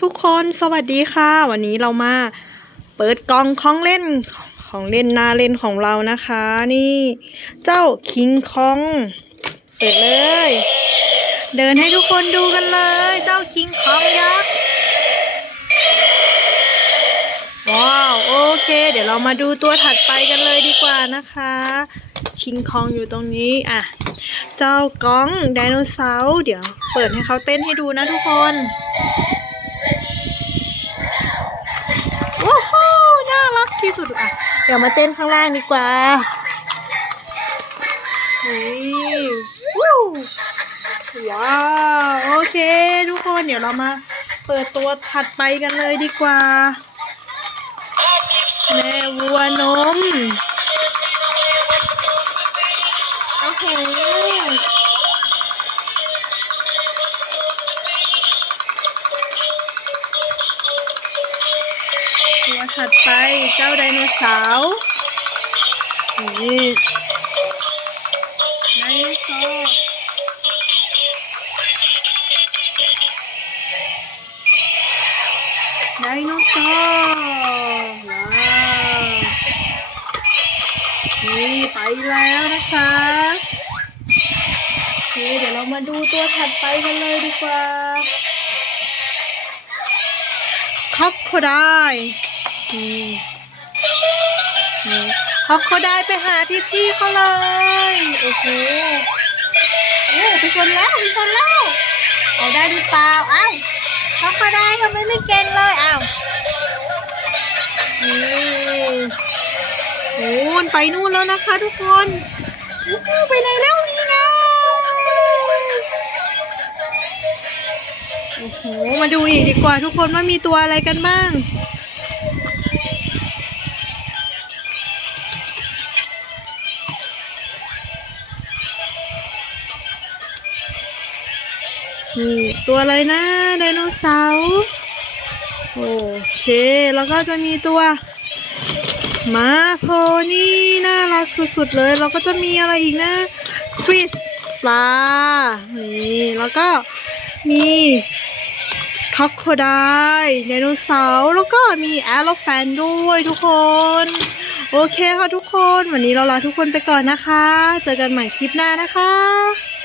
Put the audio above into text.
ทุกคนสวัสดีค่ะ วันนี้เรามาเปิดกล่องของเล่นของเล่นนาเล่นของเรานะคะ นี่เจ้าคิงคองเปิดเลย เดินให้ทุกคนดูกันเลย เจ้าคิงคองยักษ์ว้าวโอเค เดี๋ยวเรามาดูตัวถัดไปกันเลยดีกว่านะคะคิงคองอยู่ตรงนี้อะเจ้าก้องไดโนเสาร์เดี๋ยว เปิดให้เขาเต้นให้ดูนะทุกคน เดี๋ยวมาเต้นข้างล่างดีกว่านี่วู้ว้าว โอเค ทุกคนเดี๋ยวเรามาเปิดตัวถัดไปกันเลยดีกว่าแม่วัวนม ถัดไปเจ้าไดโนเสาร์นี่ไดโนเสาร์ไดโนเสาร์ว้าวนี่ไปแล้วนะคะโอเคเดี๋ยวเรามาดูตัวถัดไปกันเลยดีกว่าค อกโคไดนี่นี่คอกโคไดไปหาพี่ๆเขาเลย โอ้โหโอ้ไปชนแล้วไปชนแล้วเอาได้หรือเปล่าอ้าวคอกโคไดทำไมไม่เก่งเลยอ้าวนี่โอ้มันไปนู่นแล้วนะคะทุกคนโอ้ไปไหนแล้วนี่นะโอ้โหมาดูอีกดีกว่าทุกคนว่ามีตัวอะไรกันบ้าง นี่ตัวอะไรนะไดโนเสาร์โอเค แล้วก็จะมีตัวม้าโพนี่น่ารักสุดๆเลย แล้วก็จะมีอะไรอีกนะฟิชปลา นี่ แล้วก็มีคอกโคไดไดโนเสาร์แล้วก็มีแอลแฟนด้วยทุกคน โอเคค่ะทุกคน วันนี้เราลาทุกคนไปก่อนนะคะ เจอกันใหม่คลิปหน้านะคะ